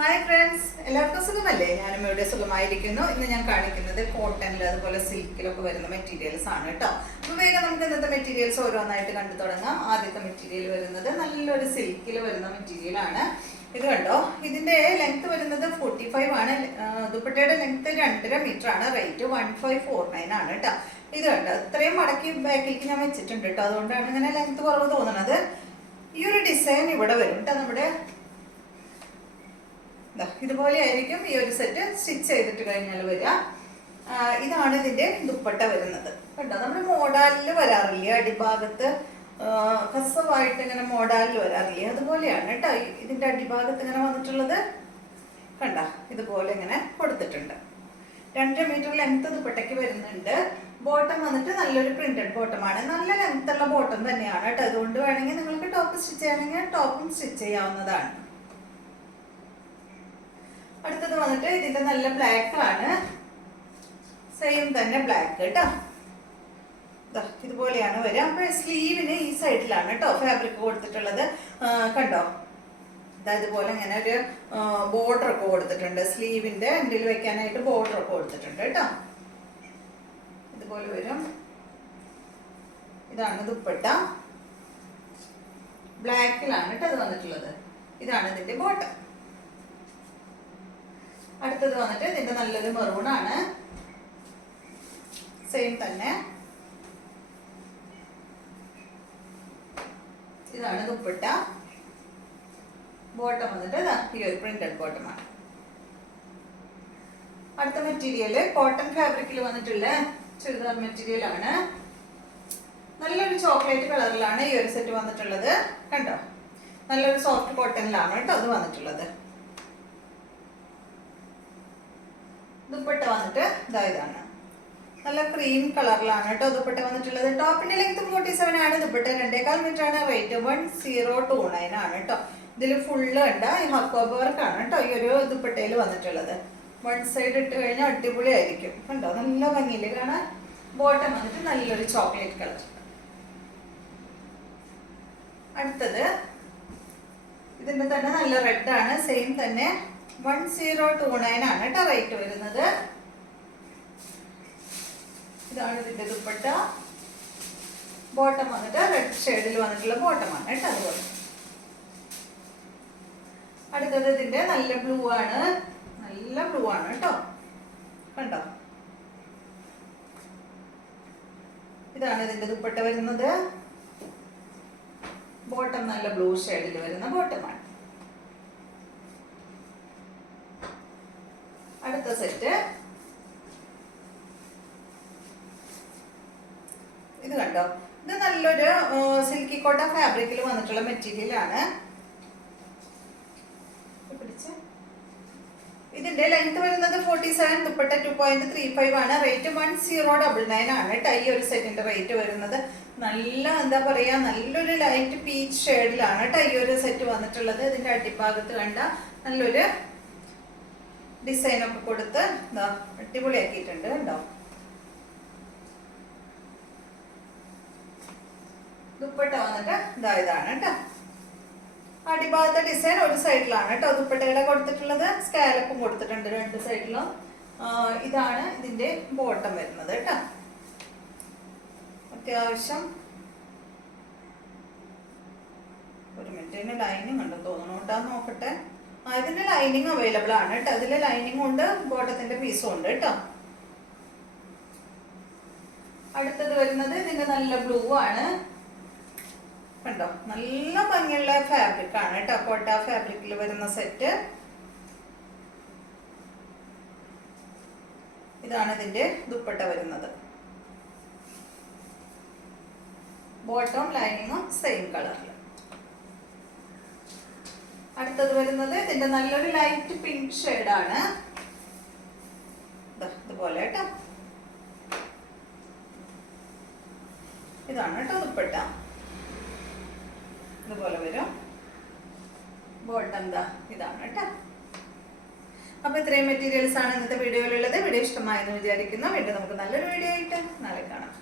Hi friends, എല്ലാവർക്കും സുഖമല്ലേ? ഞാനും ഇവിടെ സുഖമായിരിക്കുന്നു. ഇന്ന് ഞാൻ കാണിക്കുന്നത് കോട്ടണിൽ അതുപോലെ സിൽക്കിലൊക്കെ വരുന്ന മെറ്റീരിയൽസ് ആണ് കേട്ടോ. അപ്പോൾ വേഗം നമുക്ക് ഇന്നത്തെ മെറ്റീരിയൽസ് ഓരോന്നായിട്ട് കണ്ടു തുടങ്ങാം. ആദ്യത്തെ മെറ്റീരിയൽ വരുന്നത് നല്ലൊരു സിൽക്കിൽ വരുന്ന മെറ്റീരിയൽ ആണ്. ഇത് കണ്ടോ, ഇതിന്റെ ലെങ്ത് വരുന്നത് 45 ആണ്. ദുപ്പട്ടയുടെ ലെങ്ത് 2.5 മീറ്റർ ആണ്. റേറ്റ് 1549 ആണ് കേട്ടോ. ഇത് കണ്ടോ, ഇത്രയും മടക്കി ബാക്കിലേക്ക് ഞാൻ വെച്ചിട്ടുണ്ട് കേട്ടോ. അതുകൊണ്ടാണ് ഇങ്ങനെ ലെങ്ത് കുറവ് തോന്നുന്നത്. ഈ ഒരു ഡിസൈൻ ഇവിടെ വരും കേട്ടോ. നമ്മുടെ ഇതുപോലെ ആയിരിക്കും ഈ ഒരു സെറ്റ് സ്റ്റിച്ച് ചെയ്തിട്ട് കഴിഞ്ഞാൽ വരിക. ഇതാണ് ഇതിന്റെ ദുപ്പട്ട വരുന്നത് കണ്ടോ. നമ്മുടെ മോഡലിൽ വരാറില്ലേ, അടിഭാഗത്ത് കസവായിട്ട് ഇങ്ങനെ മോഡലിൽ വരാറില്ലേ, അതുപോലെയാണ് കേട്ടോ ഇതിന്റെ അടിഭാഗത്ത് ഇങ്ങനെ വന്നിട്ടുള്ളത്. കണ്ട, ഇതുപോലെ ഇങ്ങനെ കൊടുത്തിട്ടുണ്ട്. 2 മീറ്റർ ലെങ്ത് ദുപ്പട്ടയ്ക്ക് വരുന്നുണ്ട്. ബോട്ടം വന്നിട്ട് നല്ലൊരു പ്രിന്റഡ് ബോട്ടമാണ്. നല്ല ലെങ്ത് ഉള്ള ബോട്ടം തന്നെയാണ് കേട്ടോ. അതുകൊണ്ട് വേണമെങ്കിൽ നിങ്ങൾക്ക് ടോപ്പ് സ്റ്റിച്ച് ചെയ്യണമെങ്കിൽ ടോപ്പും സ്റ്റിച്ച് ചെയ്യാവുന്നതാണ്. അടുത്തത് വന്നിട്ട് ഇതിന്റെ നല്ല ബ്ലാക്ക് ആണ്. സെയിം തന്നെ ബ്ലാക്ക് കേട്ടോ. ഇതുപോലെയാണ് വരിക. അപ്പൊ സ്ലീവിന് ഈ സൈഡിലാണ് കേട്ടോ ഫാബ്രിക് കൊടുത്തിട്ടുള്ളത്. കണ്ടോ, ഇതുപോലെ ഇങ്ങനെ ഒരു ബോർഡർ ഒക്കെ കൊടുത്തിട്ടുണ്ട്. സ്ലീവിന്റെ എൻഡിൽ വെക്കാനായിട്ട് ബോർഡർ ഒക്കെ കൊടുത്തിട്ടുണ്ട് കേട്ടോ. ഇതുപോലെ വരും. ഇതാണ് ദുപ്പട്ട. ബ്ലാക്കിലാണ് കേട്ടോ അത് വന്നിട്ടുള്ളത്. ഇതാണ് ഇതിന്റെ ബോട്ടം. അടുത്തത് വന്നിട്ട് ഇതിന്റെ നല്ലൊരു മെറൂൺ ആണ്. സെയിം തന്നെ. ഇതാണ് ദുപ്പട്ട. ബോട്ടം വന്നിട്ട് ഈ ഒരു പ്രിന്റഡ് ബോട്ടമാണ്. അടുത്ത മെറ്റീരിയൽ കോട്ടൺ ഫാബ്രിക്കിൽ വന്നിട്ടുള്ള ചുരിദാർ മെറ്റീരിയൽ ആണ്. നല്ലൊരു ചോക്ലേറ്റ് കളറിലാണ് ഈ ഒരു സെറ്റ് വന്നിട്ടുള്ളത്. കണ്ടോ, നല്ലൊരു സോഫ്റ്റ് കോട്ടണിലാണ് കേട്ടോ അത് വന്നിട്ടുള്ളത്. ദുപ്പട്ട വന്നിട്ട് ഇതാണ് നല്ല ക്രീം കളറിലാണ് കേട്ടോ ദുപ്പട്ട വന്നിട്ടുള്ളത്. ടോപ്പിന്റെ ലെങ്ത് 47 ആണ്. ദുപ്പട്ട 2.25 മീറ്റർ ആണ്. റേറ്റ് 1029 ആണ് കേട്ടോ. ഇതിൽ ഫുള്ള് കണ്ട ഈ ഹക്കോബ വർക്ക് ആണ് കേട്ടോ ഈ ഒരു ദുപ്പട്ടയിൽ വന്നിട്ടുള്ളത്. വൺ സൈഡ് ഇട്ട് കഴിഞ്ഞാൽ അടിപൊളി ആയിരിക്കും. കണ്ടോ, നല്ല ഭംഗിയില് കാണാൻ. ബോട്ടം വന്നിട്ട് നല്ലൊരു ചോക്ലേറ്റ് കളർ. അടുത്തത് ഇതിന്റെ തന്നെ നല്ല റെഡ് ആണ്. സെയിം തന്നെ 1029 ആണ് കേട്ടോ റേറ്റ് വരുന്നത്. ഇതാണ് ഇതിന്റെ ദുപ്പട്ട. ബോട്ടം വന്നിട്ട് റെഡ് ഷെയ്ഡിൽ വന്നിട്ടുള്ള ബോട്ടമാണ് കേട്ടോ. അതുപോലെ അടുത്തത് ഇതിന്റെ നല്ല ബ്ലൂ ആണ്. നല്ല ബ്ലൂ ആണ് കേട്ടോ. കണ്ടോ, ഇതാണ് ഇതിന്റെ ദുപ്പട്ട വരുന്നത്. ബോട്ടം നല്ല ബ്ലൂ ഷെയ്ഡിൽ വരുന്ന ബോട്ടമാണ്. അടുത്ത സെറ്റ് ഇത് കണ്ടോ. ഇത് നല്ലൊരു സിൽക്കി കോട്ട ഫാബ്രിക്കിൽ വന്നിട്ടുള്ള മെറ്റീരിയൽ ആണ്. ഇതിന്റെ ലെങ്ത് വരുന്നത് 47. ദുപ്പട്ട 2.35 ആണ്. റേറ്റ് 1099 ആണ് കേട്ടോ ഈ ഒരു സെറ്റിന്റെ റേറ്റ് വരുന്നത്. നല്ല എന്താ പറയാ, നല്ലൊരു ലൈറ്റ് പീച്ച് ഷെയ്ഡിലാണ് കേട്ടോ ഈ ഒരു സെറ്റ് വന്നിട്ടുള്ളത്. ഇതിന്റെ അടിഭാഗത്ത് കണ്ട നല്ലൊരു ഡിസൈൻ ഒക്കെ കൊടുത്ത് അടിപൊളിയാക്കിയിട്ടുണ്ട് കണ്ടോ. ദുപ്പട്ട വന്നിട്ട് ഇതാണ് കേട്ടോ. അടിഭാഗത്തെ ഡിസൈൻ ഒരു സൈഡിലാണ് കേട്ടോ ദുപ്പട്ടയുടെ കൊടുത്തിട്ടുള്ളത്. സ്കാലപ്പും കൊടുത്തിട്ടുണ്ട് 2 സൈഡിലും. ഇതാണ് ഇതിന്റെ ബോട്ടം വരുന്നത് കേട്ടോ. അത്യാവശ്യം ഒരു മിനിറ്റ്, ലൈനിങ് ഉണ്ടെന്ന് തോന്നുന്നു കേട്ടോ, നോക്കട്ടെ. ഇതിന്റെ ലൈനിങ് അവൈലബിൾ ആണ് കേട്ടോ. അതിലെ ലൈനിങ് ഉണ്ട്, ബോട്ടത്തിന്റെ പീസും ഉണ്ട് കേട്ടോ. അടുത്തത് വരുന്നത് ഇതിന്റെ നല്ല ബ്ലൂ ആണ്. കണ്ടോ, നല്ല ഭംഗിയുള്ള ഫാബ്രിക് ആണ് കേട്ടോ. കോട്ട ഫാബ്രിക്കിൽ വരുന്ന സെറ്റ്. ഇതാണ് ഇതിന്റെ ദുപ്പട്ട വരുന്നത്. ബോട്ടം ലൈനിങ്ങും സെയിം കളറിൽ. അടുത്തത് വരുന്നത് ഇതിന്റെ നല്ലൊരു ലൈറ്റ് പിങ്ക് ഷെയ്ഡാണ്. ഇതുപോലെ കേട്ടോ. ഇതാണ് കേട്ടോ ദുപ്പട്ട. ഇതുപോലെ വരും. ബോട്ടം ഇതാണ് കേട്ടോ. അപ്പൊ ഇത്രയും മെറ്റീരിയൽസ് ആണ് ഇന്നത്തെ വീഡിയോയിലുള്ളത്. വീഡിയോ ഇഷ്ടമായെന്ന് വിചാരിക്കുന്നു. വീണ്ടും നമുക്ക് നല്ലൊരു വീഡിയോ ആയിട്ട് നാളെ കാണാം.